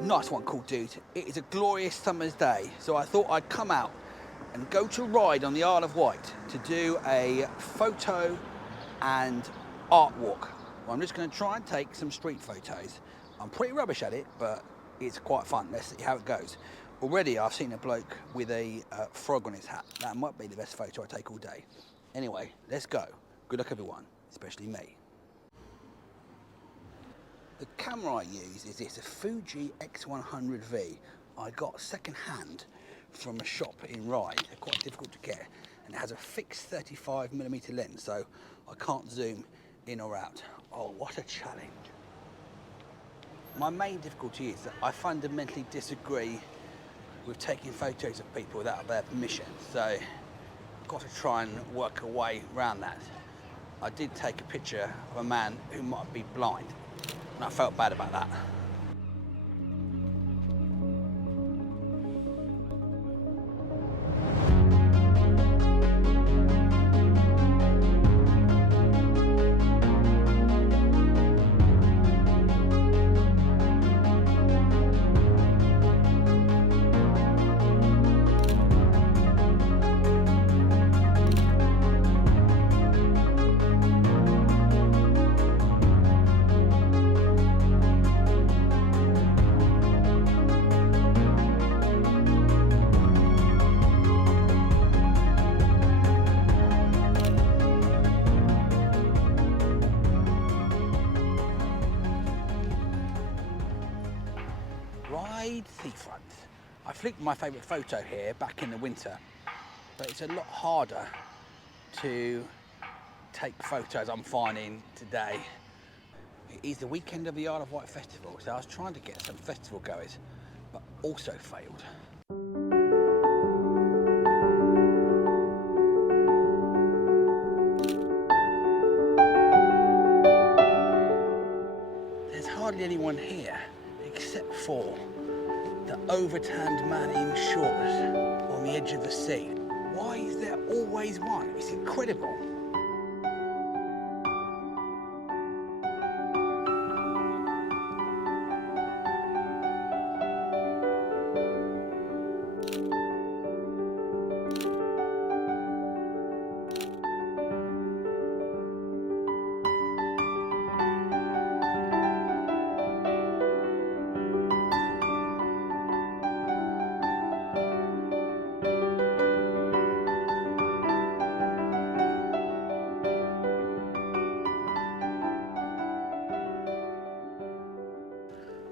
Nice one, cool dude. It is a glorious summer's day, so I thought I'd come out and go to Ryde on the Isle of Wight to do a photo and art walk. Well, I'm just going to try and take some street photos. I'm pretty rubbish at it, but it's quite fun. Let's see how it goes. Already I've seen a bloke with a frog on his hat. That might be the best photo I take all day. Anyway, let's go. Good luck everyone, especially me. The camera I use is this, a Fuji X100V. I got second hand from a shop in Ryde. They're quite difficult to get, and it has a fixed 35mm lens, so I can't zoom in or out. Oh, what a challenge. My main difficulty is that I fundamentally disagree with taking photos of people without their permission, so I've got to try and work a way around that. I did take a picture of a man who might be blind, and I felt bad about that. Ryde seafront. I flicked my favourite photo here back in the winter, but it's a lot harder to take photos I'm finding today. It is the weekend of the Isle of Wight festival, so I was trying to get some festival goers, but also failed. There's hardly anyone here, except for the overturned man in shorts on the edge of the sea. Why is there always one? It's incredible.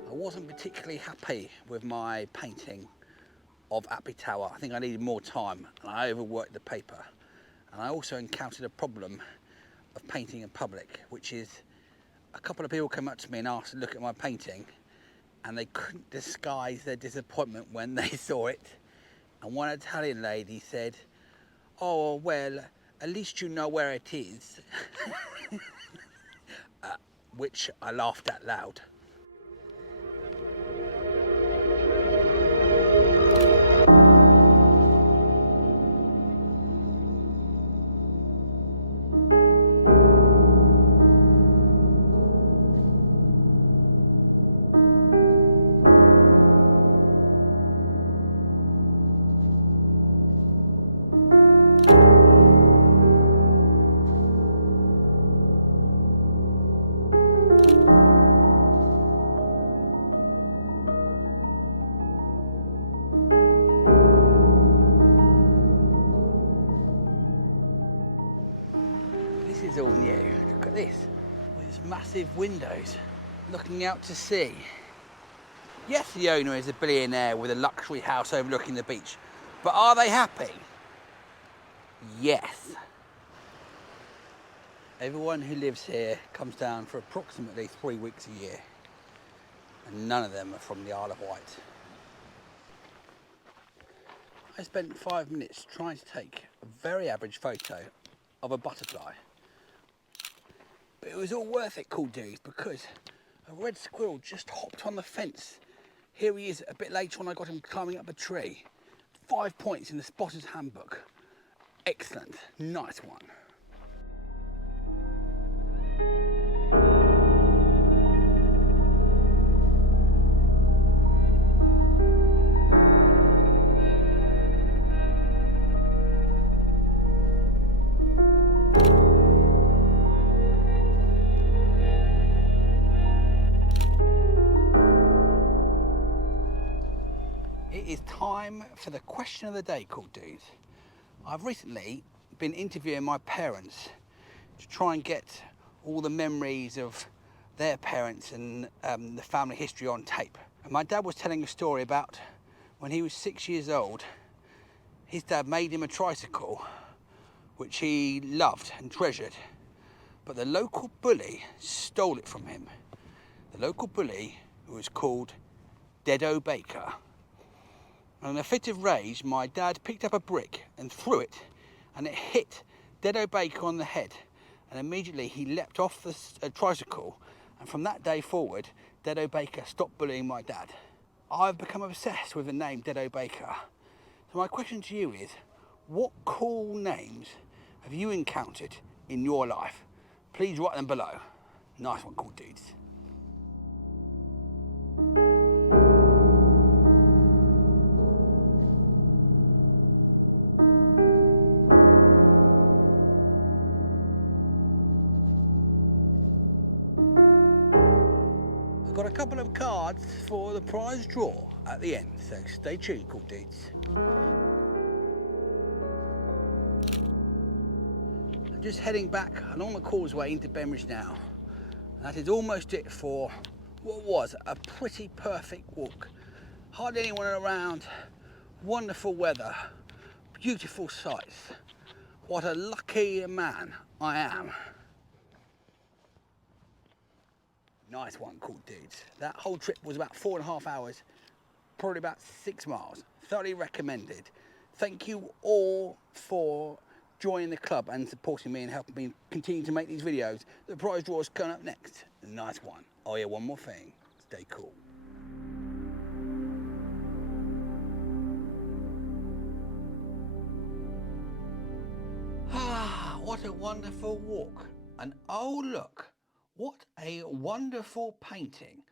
I wasn't particularly happy with my painting of Appy Tower. I think I needed more time and I overworked the paper. And I also encountered a problem of painting in public, which is a couple of people came up to me and asked to look at my painting, and they couldn't disguise their disappointment when they saw it. And one Italian lady said, "Oh, well, at least you know where it is." Which I laughed out loud. This is all new. Look at this. With massive windows looking out to sea. Yes, the owner is a billionaire with a luxury house overlooking the beach, but are they happy? Yes. Everyone who lives here comes down for approximately 3 weeks a year, and none of them are from the Isle of Wight. I spent 5 minutes trying to take a very average photo of a butterfly. But it was all worth it, cool dudes, because a red squirrel just hopped on the fence. Here he is. A bit later on I got him climbing up a tree. 5 points in the spotter's handbook. Excellent, nice one. it is time for the question of the day, cool dudes. I've recently been interviewing my parents to try and get all the memories of their parents and the family history on tape. And my dad was telling a story about when he was 6 years old, his dad made him a tricycle, which he loved and treasured, but the local bully stole it from him. The local bully, who was called Dedo Baker. And in a fit of rage, my dad picked up a brick and threw it, and it hit Dedo Baker on the head. And immediately he leapt off the tricycle, and from that day forward, Dedo Baker stopped bullying my dad. I've become obsessed with the name Dedo Baker. So my question to you is, what cool names have you encountered in your life? Please write them below. Nice one, cool dudes. I've got a couple of cards for the prize draw at the end, so stay tuned, cool dudes. I'm just heading back along the causeway into Bembridge now. That is almost it for what was a pretty perfect walk. Hardly anyone around, wonderful weather, beautiful sights. What a lucky man I am. Nice one, cool dudes. That whole trip was about 4.5 hours, probably about 6 miles. Thoroughly recommended. Thank you all for joining the club and supporting me and helping me continue to make these videos. The prize draw is coming up next. A nice one. Oh yeah, one more thing. Stay cool. Ah, what a wonderful walk. And oh look, what a wonderful painting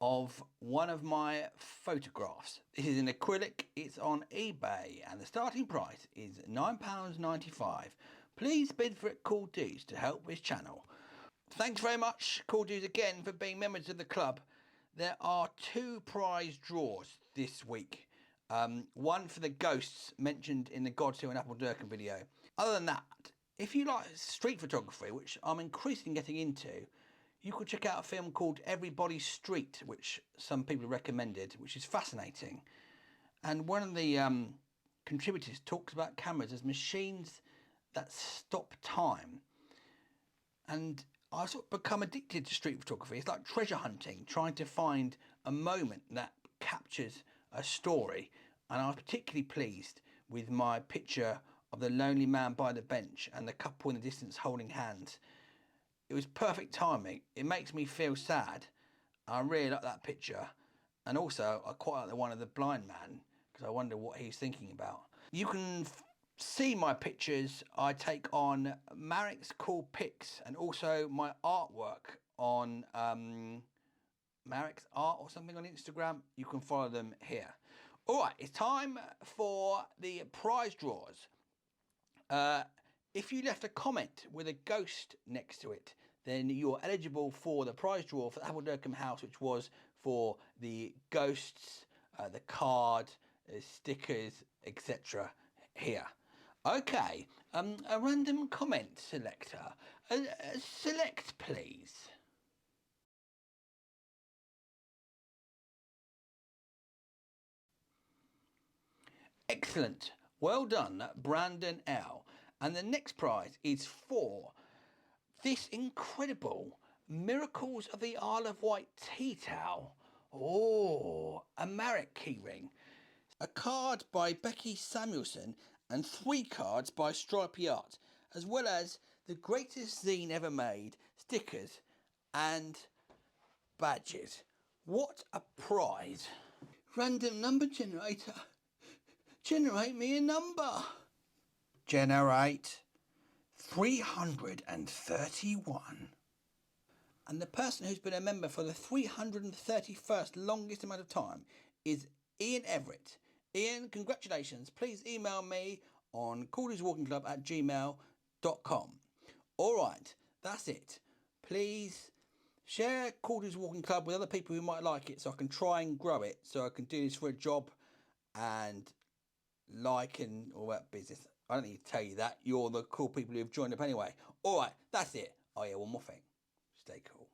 of one of my photographs. This is an acrylic, it's on eBay, and the starting price is £9.95. Please bid for it, cool dudes, to help this channel. Thanks very much, cool dudes, again for being members of the club. There are 2 prize draws this week. One for the ghosts mentioned in the God's Hill and Appledurcan video. Other than that, if you like street photography, which I'm increasingly getting into, you could check out a film called Everybody's Street, which some people recommended, which is fascinating. And one of the contributors talks about cameras as machines that stop time. And I've sort of become addicted to street photography. It's like treasure hunting, trying to find a moment that captures a story. And I was particularly pleased with my picture of the lonely man by the bench and the couple in the distance holding hands. It was perfect timing. It makes me feel sad. I really like that picture. And also, I quite like the one of the blind man, because I wonder what he's thinking about. You can see my pictures I take on Marek's Cool Pics, and also my artwork on Marek's Art or something on Instagram. You can follow them here. All right, it's time for the prize draws. If you left a comment with a ghost next to it, then you're eligible for the prize draw for the Appledurcan house, which was for the ghosts, the card, stickers, etc. here. Okay, a random comment selector. Select, please. Excellent. Well done, Brandon L. And the next prize is for this incredible Miracles of the Isle of Wight tea towel. Oh, a Marek keyring. A card by Becky Samuelson and 3 cards by Stripey Art, as well as the greatest zine ever made, stickers and badges. What a prize. Random number generator. Generate me a number. Generate 331. And the person who's been a member for the 331st longest amount of time is Ian Everett. Ian, congratulations. Please email me on cordy'swalkingclub@gmail.com. All right, that's it. Please share Cordy's Walking Club with other people who might like it, so I can try and grow it, so I can do this for a job and like and all that business. I don't need to tell you that. You're the cool people who've joined up anyway. All right, that's it. Oh yeah, one more thing. Stay cool.